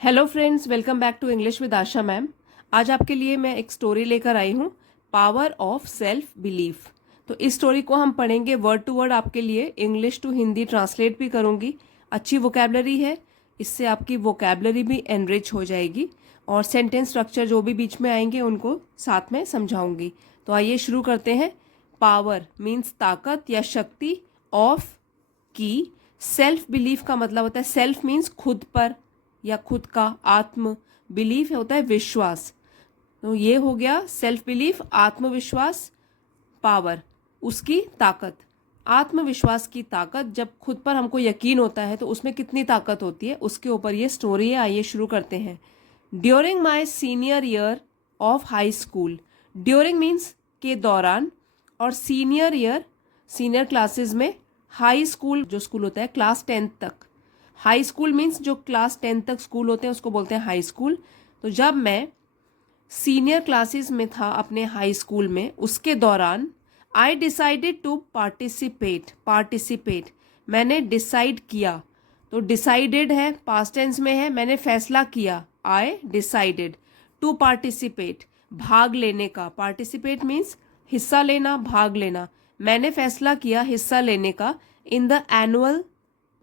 Hello friends, welcome back to English with Asha ma'am. आज आपके लिए मैं एक स्टोरी लेकर आई हूँ, पावर ऑफ सेल्फ बिलीफ। तो इस स्टोरी को हम पढ़ेंगे वर्ड टू वर्ड, आपके लिए इंग्लिश टू हिंदी ट्रांसलेट भी करूँगी। अच्छी वोकेबलरी है, इससे आपकी वोकेबलरी भी एनरिच हो जाएगी और सेंटेंस स्ट्रक्चर जो भी बीच में आएंगे उनको साथ में समझाऊंगी। तो आइए शुरू करते हैं। पावर मीन्स ताकत या शक्ति, ऑफ की, सेल्फ बिलीफ का मतलब होता है सेल्फ मीन्स खुद पर या खुद का, आत्म, बिलीफ होता है विश्वास। तो ये हो गया सेल्फ बिलीफ, आत्मविश्वास, पावर उसकी ताकत। आत्मविश्वास की ताकत, जब खुद पर हमको यकीन होता है तो उसमें कितनी ताकत होती है, उसके ऊपर ये स्टोरी है। आइए शुरू करते हैं। During my senior year of high school, during means के दौरान, और सीनियर ईयर सीनियर क्लासेस में, हाई स्कूल जो स्कूल होता है क्लास 10 तक। हाई स्कूल मीन्स जो क्लास 10 तक स्कूल होते हैं उसको बोलते हैं हाई स्कूल। तो जब मैं सीनियर क्लासेस में था अपने हाई स्कूल में, उसके दौरान आई डिसाइडेड टू पार्टिसिपेट मैंने डिसाइड किया। तो डिसाइडेड है, पास्ट टेंस में है, मैंने फैसला किया। आई डिसाइडेड टू पार्टिसिपेट, भाग लेने का। पार्टिसिपेट मीन्स हिस्सा लेना, भाग लेना। मैंने फैसला किया हिस्सा लेने का in the annual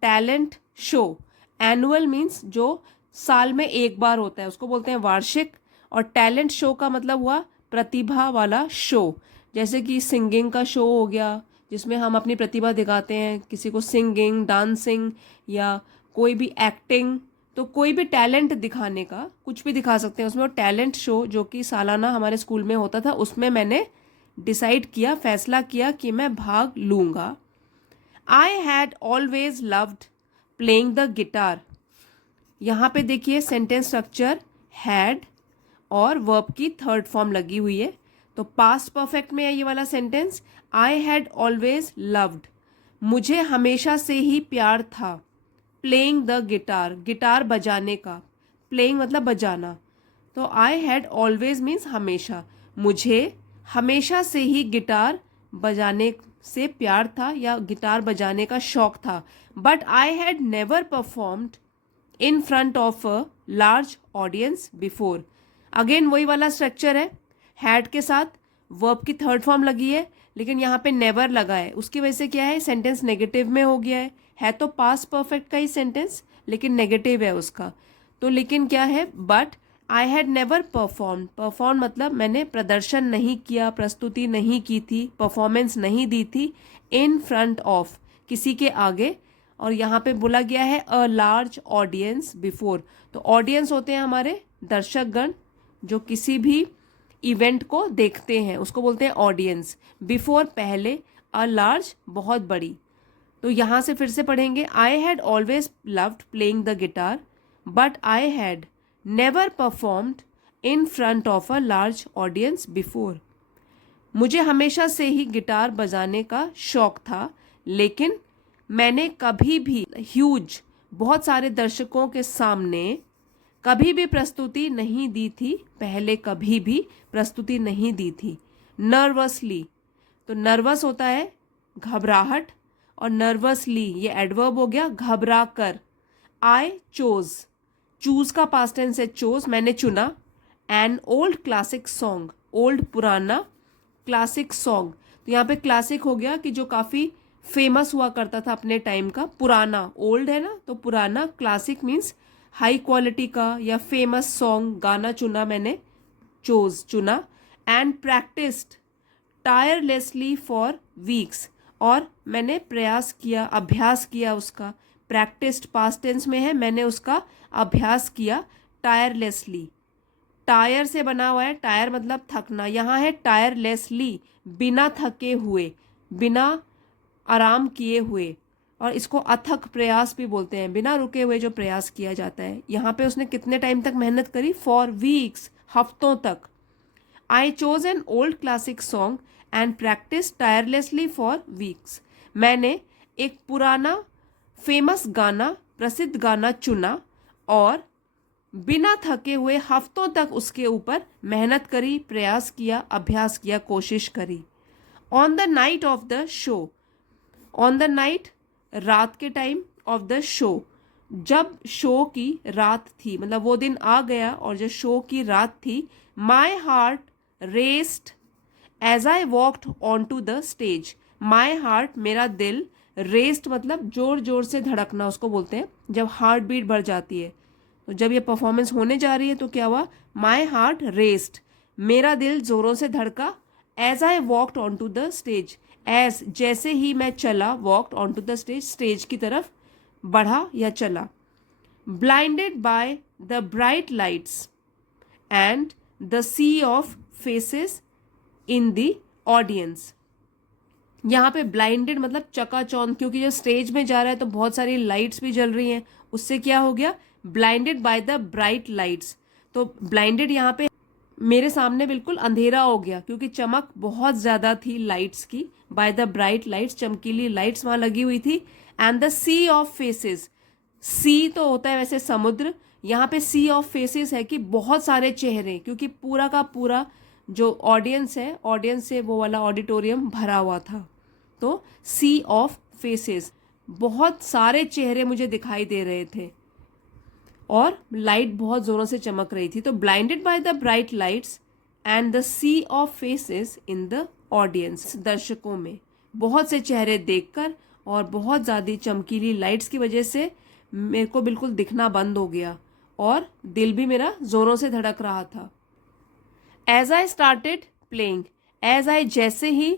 talent show. Annual means जो साल में एक बार होता है उसको बोलते हैं वार्षिक, और टैलेंट शो का मतलब हुआ प्रतिभा वाला शो। जैसे कि सिंगिंग का शो हो गया जिसमें हम अपनी प्रतिभा दिखाते हैं, किसी को सिंगिंग, डांसिंग या कोई भी एक्टिंग। तो कोई भी टैलेंट दिखाने का कुछ भी दिखा सकते हैं उसमें। और टैलेंट शो जो कि सालाना हमारे स्कूल में होता था, उसमें मैंने डिसाइड किया, फैसला किया कि मैं भाग लूँगा। I had always loved playing the guitar. यहाँ पे देखिए सेंटेंस स्ट्रक्चर, हैड और वर्ब की थर्ड फॉर्म लगी हुई है। तो पास्ट परफेक्ट में है ये वाला sentence. I had always loved, मुझे हमेशा से ही प्यार था, प्लेइंग द गिटार, गिटार बजाने का। प्लेइंग मतलब बजाना। तो आई हैड ऑलवेज मीन्स हमेशा, मुझे हमेशा से ही गिटार बजाने से प्यार था या गिटार बजाने का शौक था। But I had never performed in front of a large audience before. Again वही वाला स्ट्रक्चर है, हैड के साथ वर्ब की थर्ड फॉर्म लगी है, लेकिन यहाँ पे नेवर लगा है। उसकी वजह से क्या है, सेंटेंस नेगेटिव में हो गया है तो पास्ट परफेक्ट का ही सेंटेंस, लेकिन नेगेटिव है उसका। तो लेकिन क्या है, but I had never perform मतलब मैंने प्रदर्शन नहीं किया, प्रस्तुति नहीं की थी, परफॉर्मेंस नहीं दी थी, इन फ्रंट ऑफ किसी के आगे। और यहाँ पे बोला गया है अ लार्ज ऑडियंस बिफोर। तो ऑडियंस होते हैं हमारे दर्शकगण जो किसी भी इवेंट को देखते हैं, उसको बोलते हैं ऑडियंस। बिफोर पहले, अ लार्ज बहुत बड़ी। तो यहाँ से फिर से पढ़ेंगे। I had always loved playing the guitar but I had never performed in front of a large audience before. मुझे हमेशा से ही गिटार बजाने का शौक था, लेकिन मैंने कभी भी ह्यूज, बहुत सारे दर्शकों के सामने कभी भी प्रस्तुति नहीं दी थी, पहले कभी भी प्रस्तुति नहीं दी थी। नर्वसली, तो नर्वस होता है घबराहट, और नर्वसली ये एडवर्ब हो गया, घबरा कर। आई चोज, चूज का पास्ट टेंस है चोज, मैंने चुना। An old classic song, old पुराना, क्लासिक सॉन्ग। तो यहाँ पे क्लासिक हो गया कि जो काफ़ी फेमस हुआ करता था अपने टाइम का। पुराना, ओल्ड है ना, तो पुराना। क्लासिक मीन्स हाई क्वालिटी का या फेमस सॉन्ग, गाना चुना मैंने, चुना। And practised tirelessly for weeks, और मैंने प्रयास किया, अभ्यास किया उसका। प्रैक्टिस्ड पास्ट टेंस में है, मैंने उसका अभ्यास किया टायरलेसली। टायर से बना हुआ है, टायर मतलब थकना, यहाँ है टायरलेसली, बिना थके हुए, बिना आराम किए हुए। और इसको अथक प्रयास भी बोलते हैं, बिना रुके हुए जो प्रयास किया जाता है। यहाँ पे उसने कितने टाइम तक मेहनत करी, फॉर वीक्स, हफ्तों तक। I chose an old classic song and practice tirelessly for weeks. मैंने एक पुराना फेमस गाना, प्रसिद्ध गाना चुना और बिना थके हुए हफ्तों तक उसके ऊपर मेहनत करी, प्रयास किया, अभ्यास किया, कोशिश करी। On the night of the show, on the night रात के टाइम, ऑफ द शो जब शो की रात थी, मतलब वो दिन आ गया और जब शो की रात थी, my heart raced as I walked on to the stage. My heart, मेरा दिल, रेस्ड मतलब जोर जोर से धड़कना उसको बोलते हैं, जब हार्ट बीट बढ़ जाती है। तो जब ये परफॉर्मेंस होने जा रही है तो क्या हुआ, माई हार्ट रेस्ड, मेरा दिल जोरों से धड़का, as I walked on to the stage, as जैसे ही मैं चला, walked on to the stage, stage की तरफ बढ़ा या चला। Blinded by the bright lights and the sea of faces in the audience. यहाँ पे ब्लाइंडेड मतलब चकाचौंध, क्योंकि जब स्टेज में जा रहा है तो बहुत सारी लाइट्स भी जल रही हैं, उससे क्या हो गया, blinded by the bright lights. तो ब्लाइंडेड यहाँ पे मेरे सामने बिल्कुल अंधेरा हो गया, क्योंकि चमक बहुत ज़्यादा थी लाइट्स की, बाय द ब्राइट लाइट्स, चमकीली लाइट्स वहाँ लगी हुई थी। And the sea of faces, sea तो होता है वैसे समुद्र, यहाँ पे सी ऑफ फेसेस है कि बहुत सारे चेहरे, क्योंकि पूरा का पूरा जो ऑडियंस है, ऑडियंस से वो वाला ऑडिटोरियम भरा हुआ था। तो सी ऑफ फेसेस, बहुत सारे चेहरे मुझे दिखाई दे रहे थे और लाइट बहुत जोरों से चमक रही थी। तो blinded by the bright lights and the sea of faces in the audience, दर्शकों में बहुत से चेहरे देखकर और बहुत ज़्यादा चमकीली लाइट्स की वजह से मेरे को बिल्कुल दिखना बंद हो गया और दिल भी मेरा जोरों से धड़क रहा था। As I started playing, as I जैसे ही,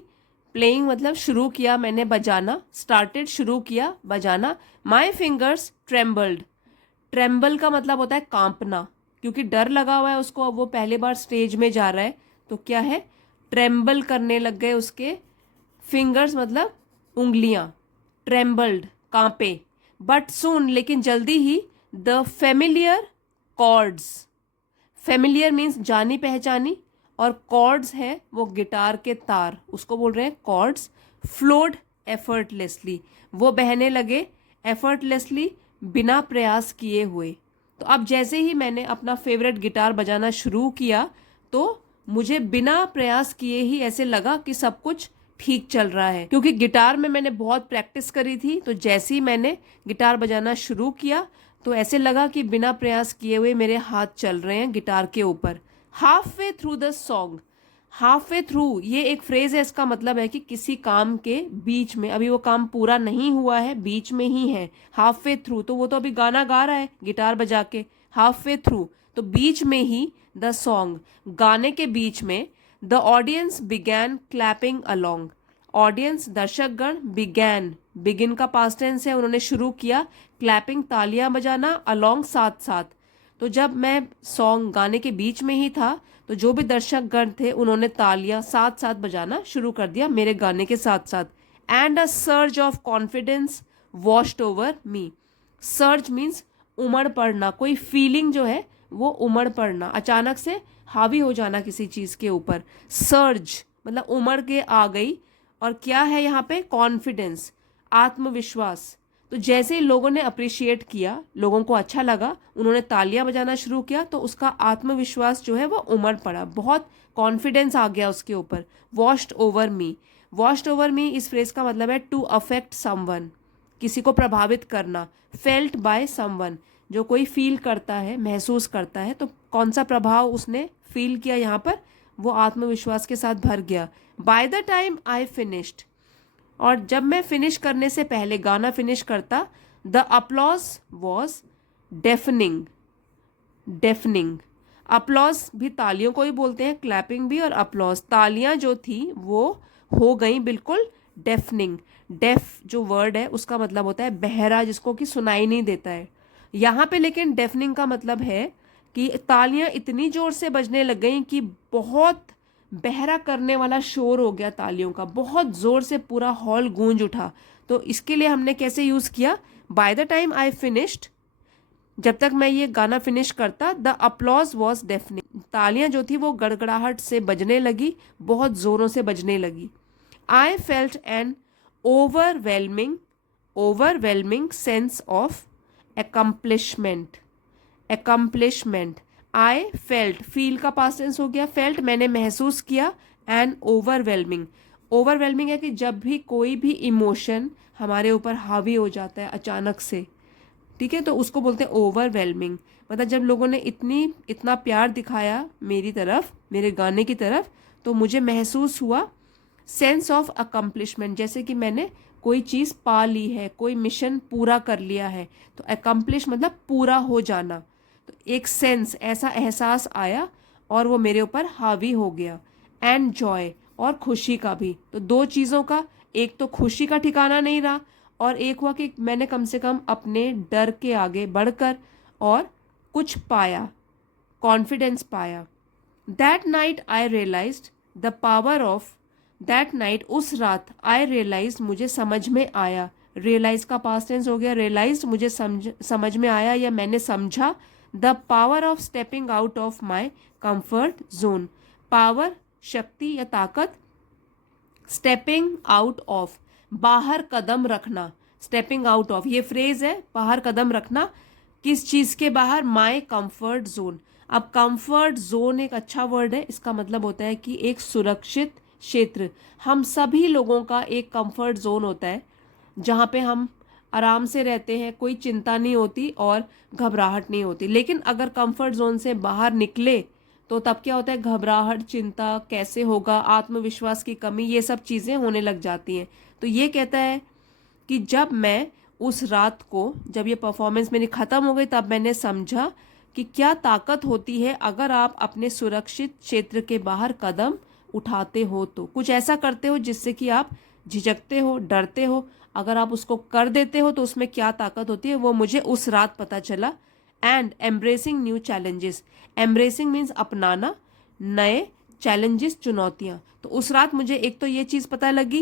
प्लेइंग मतलब शुरू किया मैंने बजाना, स्टार्टेड शुरू किया बजाना, माई फिंगर्स ट्रेम्बल्ड, ट्रेम्बल का मतलब होता है कांपना, क्योंकि डर लगा हुआ है उसको, अब वो पहली बार स्टेज में जा रहा है तो क्या है, ट्रेम्बल करने लग गए उसके फिंगर्स, मतलब उंगलियां, ट्रेम्बल्ड कांपे। बट सून, लेकिन जल्दी ही, the familiar chords, familiar means जानी पहचानी, और कॉर्ड्स है वो गिटार के तार, उसको बोल रहे हैं कॉर्ड्स, फ्लोड एफर्टलेसली, वो बहने लगे, एफर्टलेसली बिना प्रयास किए हुए। तो अब जैसे ही मैंने अपना फेवरेट गिटार बजाना शुरू किया तो मुझे बिना प्रयास किए ही ऐसे लगा कि सब कुछ ठीक चल रहा है, क्योंकि गिटार में मैंने बहुत प्रैक्टिस करी थी। तो जैसे ही मैंने गिटार बजाना शुरू किया तो ऐसे लगा कि बिना प्रयास किए हुए मेरे हाथ चल रहे हैं गिटार के ऊपर। Half way through the song, half way through ये एक फ्रेज है, इसका मतलब है कि किसी काम के बीच में, अभी वो काम पूरा नहीं हुआ है, बीच में ही है। हाफ वे थ्रू, तो वो तो अभी गाना गा रहा है गिटार बजा के, हाफ वे थ्रू तो बीच में ही, द सॉन्ग गाने के बीच में, the audience began clapping along, audience दर्शकगण, बिगैन बिगिन का पास्ट टेंस है, उन्होंने शुरू किया, क्लैपिंग तालियां बजाना, अलोंग साथ साथ। तो जब मैं सॉन्ग गाने के बीच में ही था तो जो भी दर्शकगण थे उन्होंने तालियां साथ साथ बजाना शुरू कर दिया मेरे गाने के साथ साथ। And a surge of confidence washed over me, surge means उमड़ पड़ना, कोई फीलिंग जो है वो उमड़ पड़ना, अचानक से हावी हो जाना किसी चीज के ऊपर। सर्ज मतलब उमड़ के आ गई, और क्या है यहाँ पे, कॉन्फिडेंस, आत्मविश्वास। तो जैसे ही लोगों ने अप्रिशिएट किया, लोगों को अच्छा लगा, उन्होंने तालियां बजाना शुरू किया, तो उसका आत्मविश्वास जो है वो उमड़ पड़ा, बहुत कॉन्फिडेंस आ गया उसके ऊपर। Washed over me, washed over me इस फ्रेज का मतलब है टू अफेक्ट समवन, किसी को प्रभावित करना। फेल्ट बाय समवन, जो कोई फील करता है, महसूस करता है, तो कौन सा प्रभाव उसने फील किया यहाँ पर, वो आत्मविश्वास के साथ भर गया। By the time I finished, और जब मैं फिनिश करने से पहले, गाना फिनिश करता, the applause was deafening, deafening, applause भी तालियों को ही बोलते हैं, क्लैपिंग भी और अपलॉज, तालियां जो थी वो हो गई बिल्कुल डेफनिंग। डेफ जो वर्ड है उसका मतलब होता है बहरा, जिसको कि सुनाई नहीं देता है। यहाँ पे लेकिन डेफनिंग का मतलब है कि तालियां इतनी जोर से बजने लग गई कि बहुत बहरा करने वाला शोर हो गया तालियों का, बहुत जोर से पूरा हॉल गूंज उठा। तो इसके लिए हमने कैसे यूज किया, by the time I finished, जब तक मैं ये गाना फिनिश करता, द अपलॉज वॉज डेफनिंग, तालियां जो थी वो गड़गड़ाहट से बजने लगी, बहुत जोरों से बजने लगी। I felt N overwhelming, overwhelming sense of accomplishment, accomplishment, I felt, feel का पास्ट टेंस हो गया, फेल्ट मैंने महसूस किया, एंड ओवरवेलमिंग, ओवरवेलमिंग है कि जब भी कोई भी इमोशन हमारे ऊपर हावी हो जाता है अचानक से, ठीक है, तो उसको बोलते हैं ओवरवेलमिंग। मतलब जब लोगों ने इतना प्यार दिखाया मेरी तरफ, मेरे गाने की तरफ, तो मुझे महसूस हुआ सेंस ऑफ अकम्पलिशमेंट, जैसे कि मैंने कोई चीज़ पा ली है, कोई मिशन पूरा कर लिया है। तो अकम्पलिश मतलब पूरा हो जाना। तो एक सेंस, ऐसा एहसास आया और वो मेरे ऊपर हावी हो गया। एंड जॉय, और खुशी का भी। तो दो चीज़ों का, एक तो खुशी का ठिकाना नहीं रहा, और एक हुआ कि मैंने कम से कम अपने डर के आगे बढ़कर और कुछ पाया, कॉन्फिडेंस पाया। That night I realised the power of, that night, उस रात, आई रियलाइज, मुझे समझ में आया, रियलाइज का पास्ट टेंस हो गया, रियलाइज मुझे समझ में आया या मैंने समझा, the power of stepping out of my comfort zone. Power शक्ति या ताकत, स्टेपिंग आउट ऑफ बाहर कदम रखना, स्टेपिंग आउट ऑफ ये फ्रेज है, बाहर कदम रखना, किस चीज के बाहर, माई कंफर्ट जोन। अब कंफर्ट जोन एक अच्छा वर्ड है, इसका मतलब होता है कि एक सुरक्षित क्षेत्र। हम सभी लोगों का एक कंफर्ट जोन होता है जहाँ पे हम आराम से रहते हैं, कोई चिंता नहीं होती और घबराहट नहीं होती। लेकिन अगर कंफर्ट जोन से बाहर निकले तो तब क्या होता है, घबराहट, चिंता, कैसे होगा, आत्मविश्वास की कमी, ये सब चीज़ें होने लग जाती हैं। तो ये कहता है कि जब मैं उस रात को, जब ये परफॉर्मेंस मेरी ख़त्म हो गई, तब मैंने समझा कि क्या ताकत होती है अगर आप अपने सुरक्षित क्षेत्र के बाहर कदम उठाते हो, तो कुछ ऐसा करते हो जिससे कि आप झिझकते हो, डरते हो, अगर आप उसको कर देते हो तो उसमें क्या ताकत होती है, वो मुझे उस रात पता चला। And embracing new challenges, embracing means अपनाना, नए चैलेंजेस, चुनौतियाँ। तो उस रात मुझे एक तो ये चीज़ पता लगी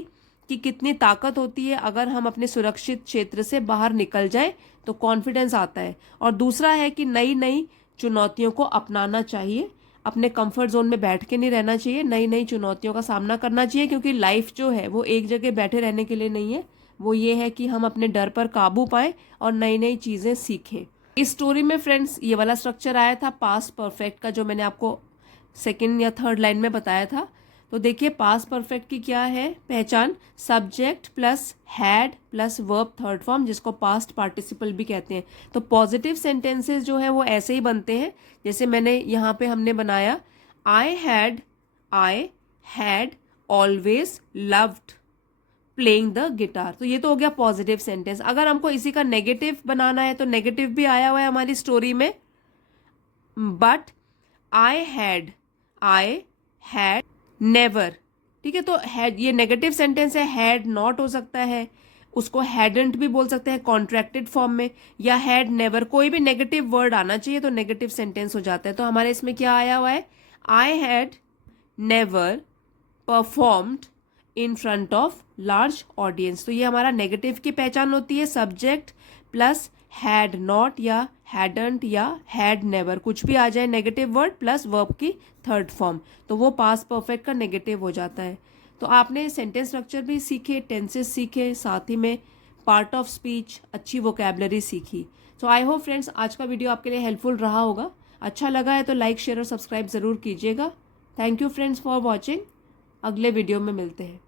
कि कितनी ताकत होती है अगर हम अपने सुरक्षित क्षेत्र से बाहर निकल जाए तो कॉन्फिडेंस आता है, और दूसरा है कि नई नई चुनौतियों को अपनाना चाहिए, अपने कंफर्ट जोन में बैठ के नहीं रहना चाहिए, नई नई चुनौतियों का सामना करना चाहिए, क्योंकि लाइफ जो है वो एक जगह बैठे रहने के लिए नहीं है, वो ये है कि हम अपने डर पर काबू पाएं और नई नई चीज़ें सीखें। इस स्टोरी में फ्रेंड्स ये वाला स्ट्रक्चर आया था पास्ट परफेक्ट का, जो मैंने आपको सेकेंड या थर्ड लाइन में बताया था। तो देखिए पास्ट परफेक्ट की क्या है पहचान, subject plus had plus verb third form, जिसको पास्ट पार्टिसिपल भी कहते हैं। तो पॉजिटिव सेंटेंसेस जो है वो ऐसे ही बनते हैं जैसे मैंने यहाँ पे हमने बनाया, I had always loved playing the guitar. तो ये तो हो गया पॉजिटिव सेंटेंस। अगर हमको इसी का नेगेटिव बनाना है तो नेगेटिव भी आया हुआ है हमारी स्टोरी में, बट आई हैड नेवर, ठीक है। तो हैड ये नेगेटिव सेंटेंस है, हैड नॉट हो सकता है, उसको हैडंट भी बोल सकते हैं कॉन्ट्रैक्टेड फॉर्म में, या हैड नेवर, कोई भी नेगेटिव वर्ड आना चाहिए तो नेगेटिव सेंटेंस हो जाता है। तो हमारे इसमें क्या आया हुआ है, I had never performed in front of large audience. तो ये हमारा नेगेटिव की पहचान होती है, सब्जेक्ट प्लस हैड नॉट या हैडंट या हैड नेवर, कुछ भी आ जाए नेगेटिव वर्ड प्लस वर्ब की थर्ड फॉर्म, तो वो पास्ट परफेक्ट का नेगेटिव हो जाता है। तो आपने सेंटेंस स्ट्रक्चर भी सीखे, टेंसेस सीखे, साथ ही में पार्ट ऑफ स्पीच, अच्छी वोकेबलरी सीखी। सो आई होप फ्रेंड्स आज का वीडियो आपके लिए हेल्पफुल रहा होगा। अच्छा लगा है तो लाइक, शेयर और सब्सक्राइब ज़रूर कीजिएगा। Thank you friends for watching. अगले वीडियो में मिलते हैं।